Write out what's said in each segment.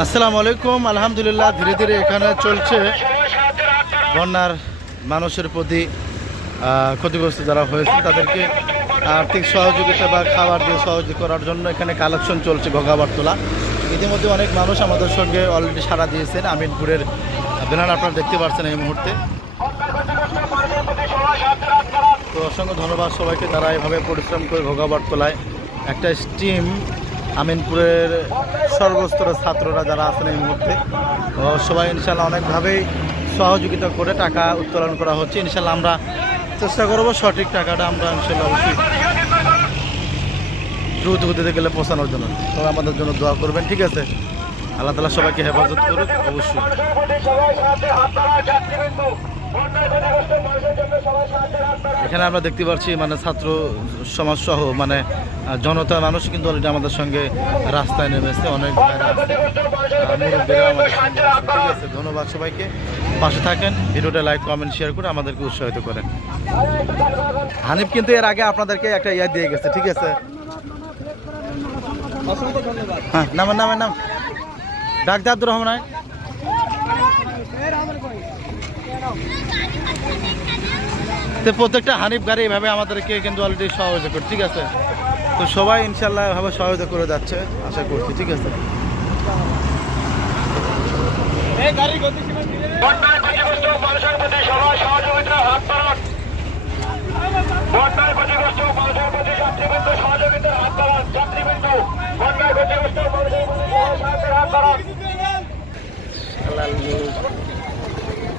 আসসালামু আলাইকুম। আলহামদুলিল্লাহ, ধীরে ধীরে এখানে চলছে বন্যার মানুষের প্রতি ক্ষতিগ্রস্ত যারা হয়েছে তাদেরকে আর্থিক সহযোগিতা বা খাবার দিয়ে সহযোগিতা করার জন্য এখানে কালেকশন চলছে ঘোগাবারতলা। ইতিমধ্যে অনেক মানুষ আমাদের সঙ্গে অলরেডি সাড়া দিয়েছেন। আমিনপুরের ব্যানার আপনারা দেখতে পাচ্ছেন এই মুহূর্তে। তো অসংখ্য ধন্যবাদ সবাইকে, তারা এভাবে পরিশ্রম করে ঘোগাবারতলায় একটা স্টিম আমিনপুরের সর্বস্তরের ছাত্ররা যারা আছেন এই মুহূর্তে সবাই ইনশাল্লাহ অনেকভাবেই সহযোগিতা করে টাকা উত্তোলন করা হচ্ছে। ইনশাল্লাহ আমরা চেষ্টা করব সঠিক টাকাটা আমরা ইনশাল্লাহ অবশ্যই দ্রুত গতিতে গেলে পৌঁছানোর জন্য। সবাই আমাদের জন্য দোয়া করবেন, ঠিক আছে? আল্লাহ তাআলা সবাইকে হেফাজত করুক অবশ্যই। এখানে আমরা দেখতে পাচ্ছি মানে ছাত্র সমাজ সহ মানে জনতা মানুষ কিন্তু অলরেডি আমাদের সঙ্গে রাস্তায় নেমেছে। অনেক ভাইরা আছে, মুরব্বীরা আমাদের সঙ্গে আছে, ঠিক আছে? ধন্যবাদ সবাইকে, পাশে থাকেন, ভিডিওটা লাইক কমেন্ট শেয়ার করে আমাদেরকে উৎসাহিত করেন। হানিফ কিন্তু এর আগে আপনাদেরকে একটা ইয়া দিয়ে গেছে, ঠিক আছে? হ্যাঁ, নামের নাম ডাক্তার আব্দুর রহমান। তো প্রত্যেকটা হানিফ গাড়ি এভাবে আমাদেরকে কিন্তু অলরেডি সহযোগিতা করে, ঠিক আছে? তো সবাই ইনশাল্লাহ এভাবে সহযোগিতা করে যাচ্ছে আশা করছি, ঠিক আছে?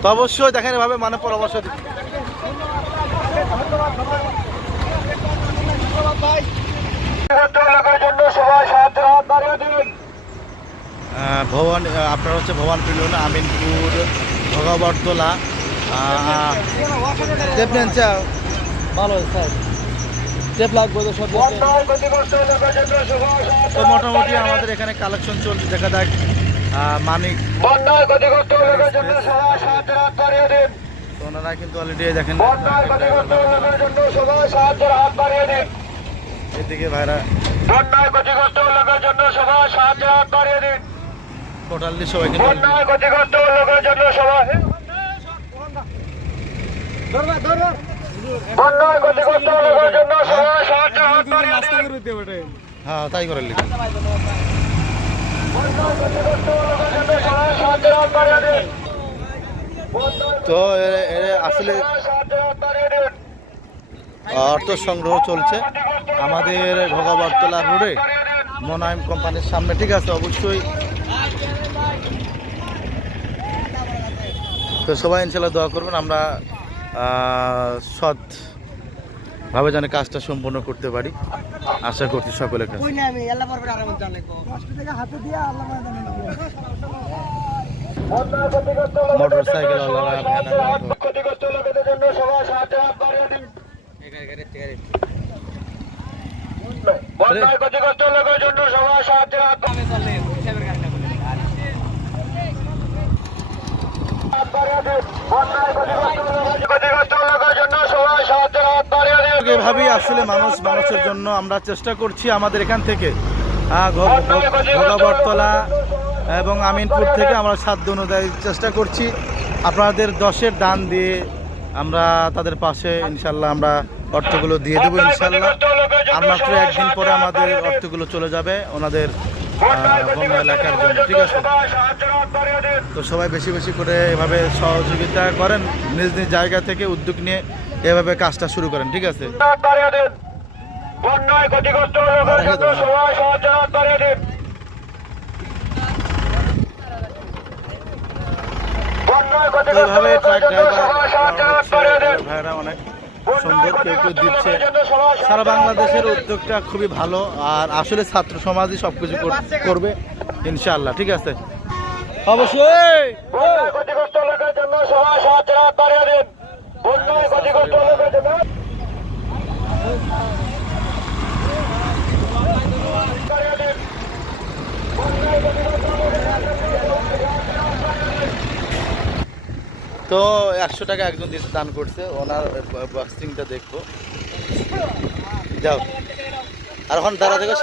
তো অবশ্যই দেখেন এভাবে মানে পরামর্শ ভবন আপনার হচ্ছে ভবন পিলন আমিনপুর ঘোগাবারতলা ভালো স্যার টেপ লাগবে তো মোটামুটি আমাদের এখানে কালেকশন চলছে। দেখা যাক মানিক ওনারা কিন্তু অলরেডি দেখেন এদিকে ভাইরা টোটালি সবাই কিন্তু হ্যাঁ তাই করে লিখি। তো আসলে অর্থ সংগ্রহ চলছে আমাদের ঘোগাবারতলা রোডে মোনায়েম কোম্পানির সামনে, ঠিক আছে? অবশ্যই তো সবাই ইনশাল্লাহ দোয়া করবেন, আমরা সৎভাবে যেন কাজটা সম্পন্ন করতে পারি আশা করছি সকলের কাছে। মোটর সাইকেল এভাবেই আসলে মানুষের জন্য আমরা চেষ্টা করছি আমাদের এখান থেকে ঘোগাবারতলা এবং আমিনপুর থেকে আমরা সাধ্য অনুযায়ী চেষ্টা করছি আপনাদের 10-এর দান দিয়ে আমরা তাদের পাশে ইনশাল্লাহ আমরা অর্থগুলো দিয়ে দেবো ইনশাল্লাহ। আর মাত্র একদিন পরে আমাদের অর্থগুলো চলে যাবে ওনাদের বন্যা এলাকার জন্য, ঠিক আছে? তো সবাই বেশি বেশি করে এভাবে সহযোগিতা করেন, নিজ নিজ জায়গা থেকে উদ্যোগ নিয়ে এভাবে কাজটা শুরু করেন, ঠিক আছে? এইভাবে ট্রাক ড্রাইভার ভাইরা অনেক সুন্দর কেউ কেউ দিচ্ছে। সারা বাংলাদেশের উদ্যোগটা খুবই ভালো, আর আসলে ছাত্র সমাজই সবকিছু করবে ইনশাআল্লাহ, ঠিক আছে? অবশ্যই তো 100 টাকা একজন দিতে দান করছে, ওনার বক্সিংটা দেখবো যাও। আর এখন দাঁড়া থেকে